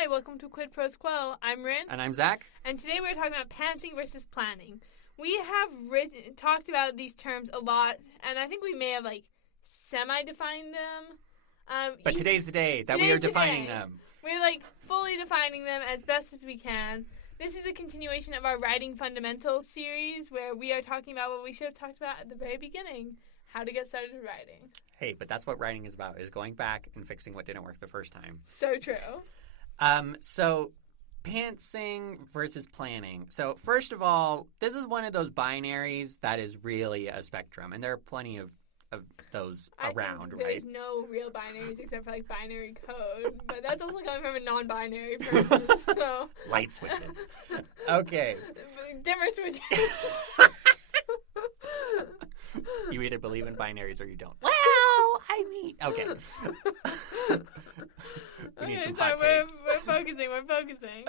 Hi, welcome to Quid Pros Quo. I'm Rin. And I'm Zac. And today we're talking about pantsing versus planning. We have talked about these terms a lot, and I think we may have, semi-defined them. But today's the day that we are defining them. We're, fully defining them as best as we can. This is a continuation of our Writing Fundamentals series, where we are talking about what we should have talked about at the very beginning, how to get started with writing. Hey, but that's what writing is about, is going back and fixing what didn't work the first time. So true. So pantsing versus planning. So first of all, this is one of those binaries that is really a spectrum, and there are plenty of those around, right? There's no real binaries except for binary code, but that's also coming from a non-binary person. So light switches. Okay. Dimmer switches. You either believe in binaries or you don't. Well, I mean, okay. We need some hot takes. We're focusing.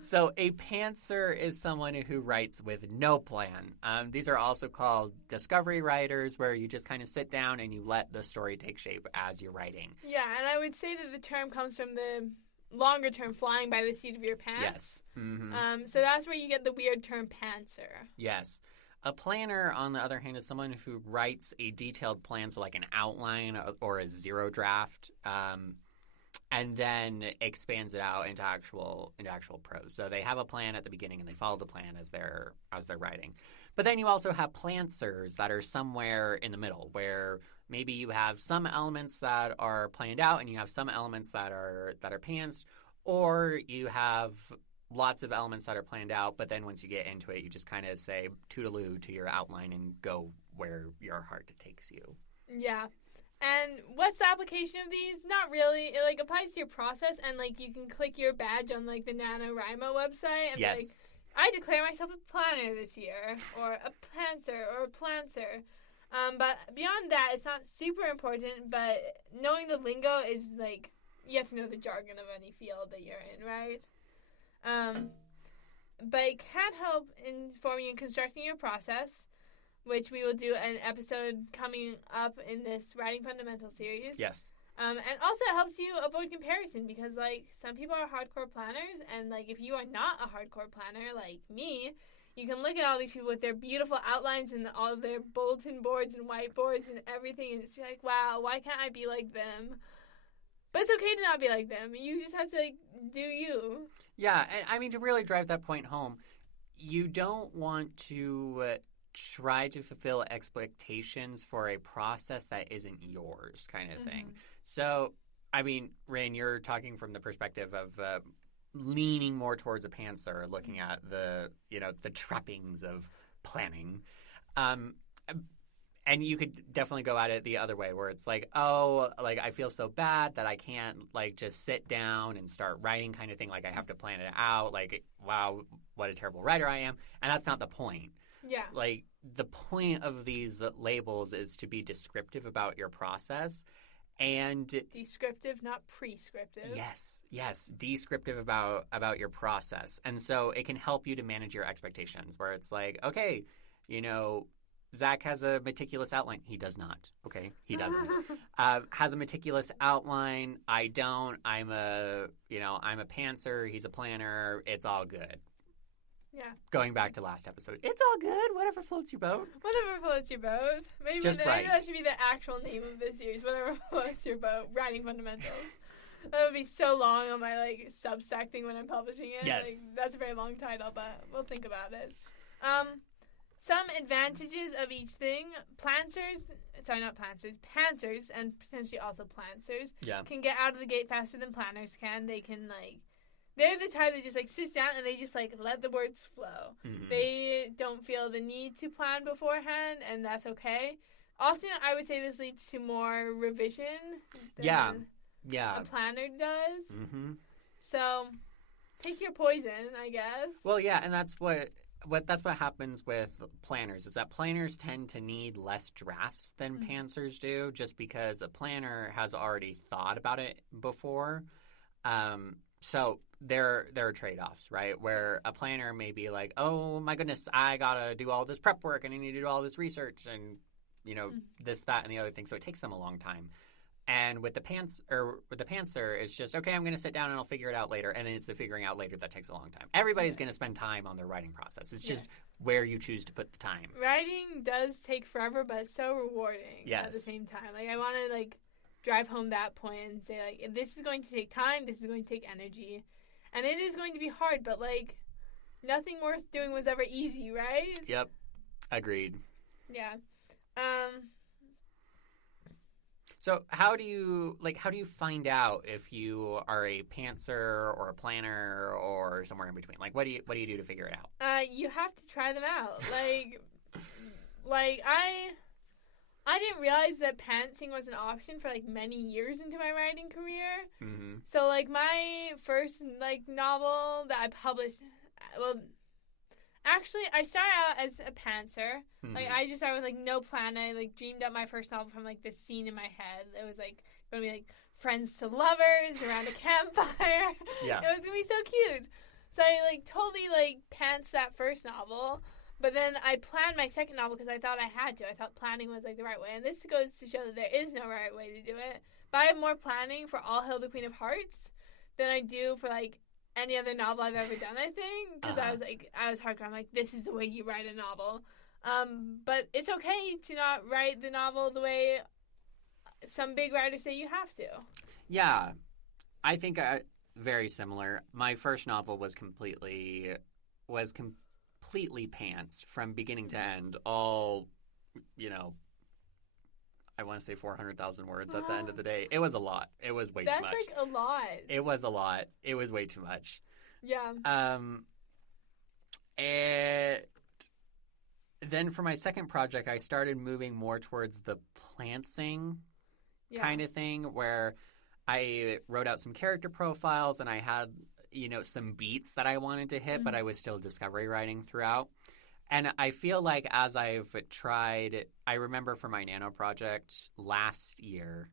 So a pantser is someone who writes with no plan. These are also called discovery writers, where you just kind of sit down and you let the story take shape as you're writing. Yeah, and I would say that the term comes from the longer term, flying by the seat of your pants. Yes. Mm-hmm. So that's where you get the weird term pantser. Yes. A planner, on the other hand, is someone who writes a detailed plan, so like an outline or a zero draft, and then expands it out into actual prose. So they have a plan at the beginning and they follow the plan as they're writing. But then you also have plantsers that are somewhere in the middle, where maybe you have some elements that are planned out and you have some elements that are pantsed, or you have lots of elements that are planned out, but then once you get into it, you just kind of say toodaloo to your outline and go where your heart takes you. Yeah. And what's the application of these? Not really. It applies to your process, and you can click your badge on the NaNoWriMo website and yes. be I declare myself a planner this year, or a pantser, or a planter. But beyond that, it's not super important, but knowing the lingo is you have to know the jargon of any field that you're in, right? But it can help inform you in constructing your process, which we will do an episode coming up in this Writing Fundamentals series. Yes. And also it helps you avoid comparison, because some people are hardcore planners, and if you are not a hardcore planner like me, you can look at all these people with their beautiful outlines and all of their bulletin boards and whiteboards and everything, and just be wow, why can't I be like them? But it's okay to not be like them. You just have to do you. Yeah, and I mean, to really drive that point home, you don't want to try to fulfill expectations for a process that isn't yours, kind of thing. So, I mean, Rin, you're talking from the perspective of leaning more towards a pantser, looking at the trappings of planning. And you could definitely go at it the other way, where it's I feel so bad that I can't just sit down and start writing, kind of thing. I have to plan it out. Wow, what a terrible writer I am. And that's not the point. Yeah. The point of these labels is to be descriptive about your process. And descriptive, not prescriptive. Yes, descriptive about your process. And so it can help you to manage your expectations, where it's okay, Zac has a meticulous outline. He does not. Okay, he doesn't. Has a meticulous outline. I don't. I'm a pantser. He's a planner. It's all good. Yeah. Going back to last episode, it's all good. Whatever floats your boat. Whatever floats your boat. Maybe that should be the actual name of this series. Whatever floats your boat. Writing Fundamentals. That would be so long on my Substack thing when I'm publishing it. Yes. That's a very long title, but we'll think about it. Some advantages of each thing. Pantsers, and potentially also plantsers, can get out of the gate faster than planners can. They can, they're the type that just, sits down and they just, let the words flow. Mm-hmm. They don't feel the need to plan beforehand, and that's okay. Often, I would say this leads to more revision than a planner does. Mm-hmm. So, take your poison, I guess. Well, yeah, and that's what happens with planners, is that planners tend to need less drafts than pantsers do, just because a planner has already thought about it before. So there are trade-offs, right? Where a planner may be oh my goodness, I gotta do all this prep work and I need to do all this research and this, that, and the other thing. So it takes them a long time. And with the pantser, it's just, okay, I'm going to sit down and I'll figure it out later. And then it's the figuring out later that takes a long time. Everybody's going to spend time on their writing process. It's just where you choose to put the time. Writing does take forever, but it's so rewarding at the same time. Like, I want to, like, drive home that point and say, like, if this is going to take time, this is going to take energy. And it is going to be hard, but, like, nothing worth doing was ever easy, right? Yep. Agreed. Yeah. So how do you find out if you are a pantser or a planner or somewhere in between? Like, what do you do to figure it out? You have to try them out. Like I didn't realize that pantsing was an option for, like, many years into my writing career. Mm-hmm. So, like, my first, like, novel that I published, well, actually, I started out as a pantser. Mm-hmm. Like, I just started with, like, no plan. I, like, dreamed up my first novel from, like, this scene in my head. It was, like, going to be, like, friends to lovers around a campfire. Yeah. It was going to be so cute. So I, like, totally, like, pants that first novel. But then I planned my second novel because I thought I had to. I thought planning was, like, the right way. And this goes to show that there is no right way to do it. But I have more planning for All Hail the Queen of Hearts than I do for, like, any other novel I've ever done, I think. Because I was hardcore. I'm like, this is the way you write a novel. But it's okay to not write the novel the way some big writers say you have to. Yeah. I think very similar. My first novel was completely pantsed from beginning to end. All, I want to say 400,000 words at the end of the day. It was a lot. It was way too much. That's, like, a lot. It was a lot. It was way too much. Yeah. And then for my second project, I started moving more towards the plantsing kind of thing, where I wrote out some character profiles and I had, some beats that I wanted to hit, but I was still discovery writing throughout. And I feel like as I've tried, I remember for my Nano project the year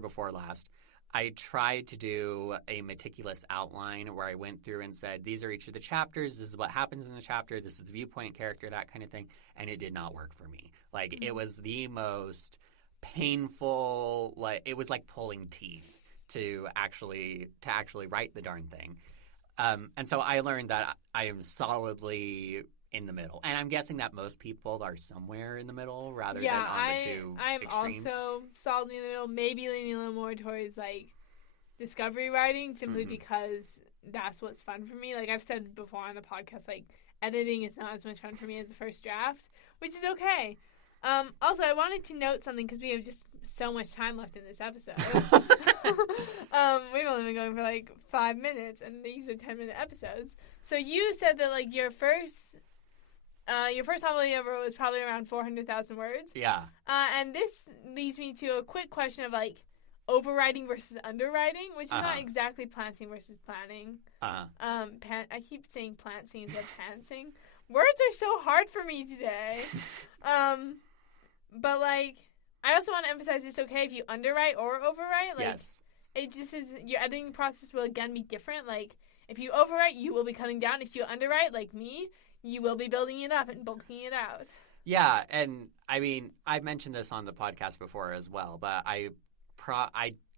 before last, I tried to do a meticulous outline where I went through and said, these are each of the chapters, this is what happens in the chapter, this is the viewpoint character, that kind of thing. And it did not work for me. Like, it was the most painful, like, it was like pulling teeth to actually write the darn thing. And so I learned that I am solidly in the middle. And I'm guessing that most people are somewhere in the middle rather than on the two extremes. I'm also solidly in the middle, maybe leaning a little more towards, like, discovery writing simply because that's what's fun for me. Like, I've said before on the podcast, like, editing is not as much fun for me as the first draft, which is okay. Also, I wanted to note something because we have just so much time left in this episode. We've only been going for, like, 5 minutes, and these are 10-minute episodes. So you said that, like, your first novel you ever wrote was probably around 400,000 words. Yeah. And this leads me to a quick question of, like, overwriting versus underwriting, which is not exactly planting versus planning. I keep saying planting instead of pantsing. Words are so hard for me today. But, like, I also want to emphasize it's okay if you underwrite or overwrite. Like, yes. It just is, your editing process will, again, be different. Like, if you overwrite, you will be cutting down. If you underwrite, like me, you will be building it up and bulking it out. Yeah, and, I mean, I've mentioned this on the podcast before as well, but I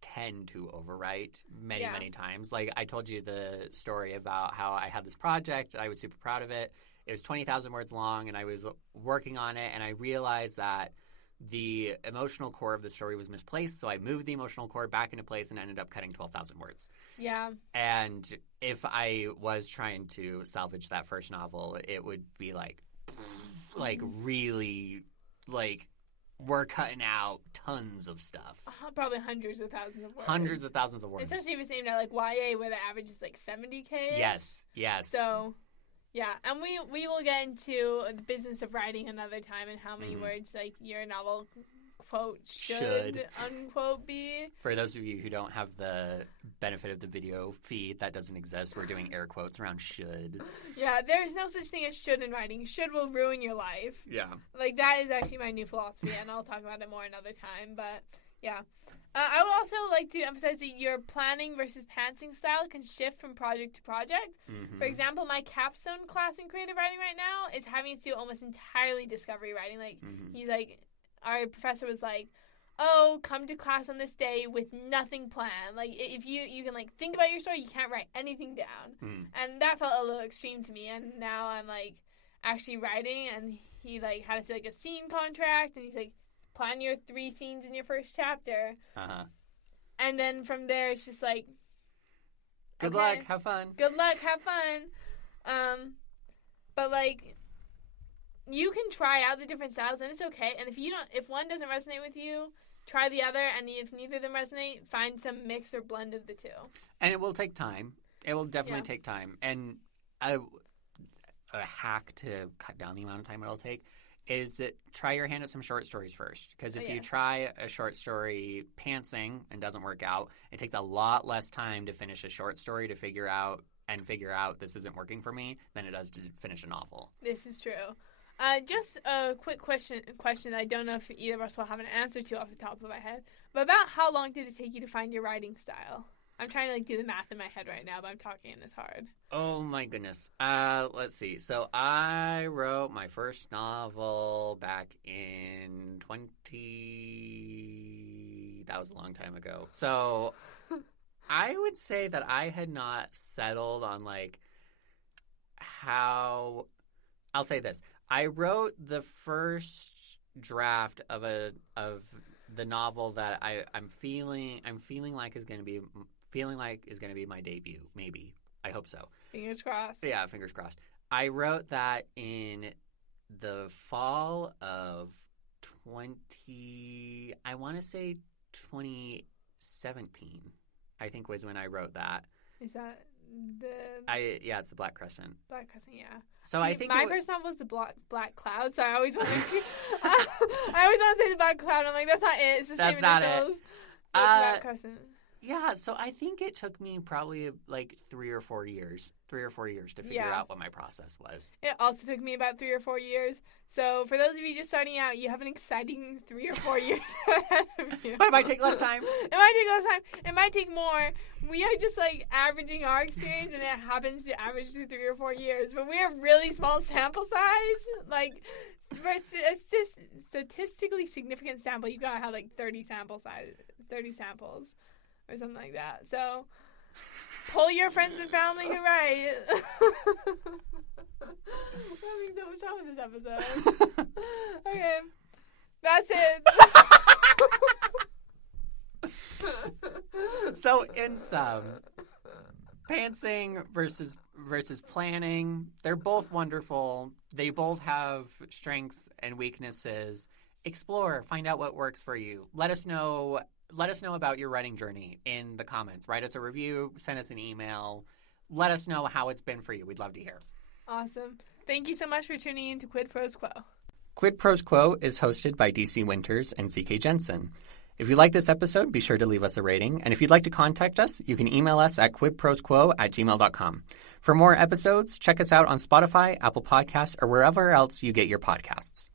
tend to overwrite many times. Like, I told you the story about how I had this project. I was super proud of it. It was 20,000 words long, and I was working on it, and I realized that the emotional core of the story was misplaced, so I moved the emotional core back into place and ended up cutting 12,000 words. Yeah. And if I was trying to salvage that first novel, it would be like really, like, we're cutting out tons of stuff. Probably hundreds of thousands of words. Hundreds of thousands of words. Especially if it's aimed at, like, YA, where the average is, like, 70K. Yes. So, yeah. And we will get into the business of writing another time and how many words, like, your novel, quote, should, unquote, be. For those of you who don't have the benefit of the video feed, that doesn't exist. We're doing air quotes around should. Yeah, there's no such thing as should in writing. Should will ruin your life. Yeah. Like, that is actually my new philosophy, and I'll talk about it more another time, but, yeah. I would also like to emphasize that your planning versus pantsing style can shift from project to project. Mm-hmm. For example, my capstone class in creative writing right now is having to do almost entirely discovery writing. Like, he's like, our professor was like, oh, come to class on this day with nothing planned. Like, if you can, like, think about your story, you can't write anything down. And that felt a little extreme to me. And now I'm, like, actually writing, and he, like, had us do, like, a scene contract, and he's like, plan your 3 scenes in your first chapter. And then from there, it's just like, good luck, have fun. Good luck, have fun. But, like, you can try out the different styles, and it's okay. And if one doesn't resonate with you, try the other, and if neither of them resonate, find some mix or blend of the two. And it will take time. It will definitely take time. And a hack to cut down the amount of time it'll take is that try your hand at some short stories first. Because if you try a short story pantsing and doesn't work out, it takes a lot less time to finish a short story to figure out this isn't working for me than it does to finish a novel. This is true. Just a quick question I don't know if either of us will have an answer to off the top of my head. But about how long did it take you to find your writing style? I'm trying to, like, do the math in my head right now, but I'm talking and it's hard. Oh, my goodness. Let's see. So I wrote my first novel back in that was a long time ago. So I would say that I had not settled on, like, how... I'll say this. I wrote the first draft of the novel that I'm feeling like is going to be my debut. Maybe. I hope so. Fingers crossed. Yeah, fingers crossed. I wrote that in the fall of 2017. I think was when I wrote that. Is that it's the Black Crescent. Black Crescent, yeah. So I think my first novel was the Black Cloud, so I always want to say the Black Cloud. I'm like, that's not it. It's the same initials. Black Crescent. Yeah, so I think it took me probably like 3 or 4 years to figure out what my process was. It also took me about 3 or 4 years. So for those of you just starting out, you have an exciting 3 or 4 years ahead of you. But it might take less time. It might take more. We are just, like, averaging our experience, and it happens to average to 3 or 4 years. But we have really small sample size. Like, for a statistically significant sample, you gotta have, like, 30 samples or something like that. So, pull your friends and family who write. We're having so much fun with this episode. Okay. That's it. So, in sum, pantsing versus planning, they're both wonderful. They both have strengths and weaknesses. Explore. Find out what works for you. Let us know about your writing journey in the comments. Write us a review. Send us an email. Let us know how it's been for you. We'd love to hear. Awesome. Thank you so much for tuning in to Quid Pros Quo. Quid Pros Quo is hosted by DC Winters and CK Jensen. If you like this episode, be sure to leave us a rating. And if you'd like to contact us, you can email us at quidprosquo@gmail.com. For more episodes, check us out on Spotify, Apple Podcasts, or wherever else you get your podcasts.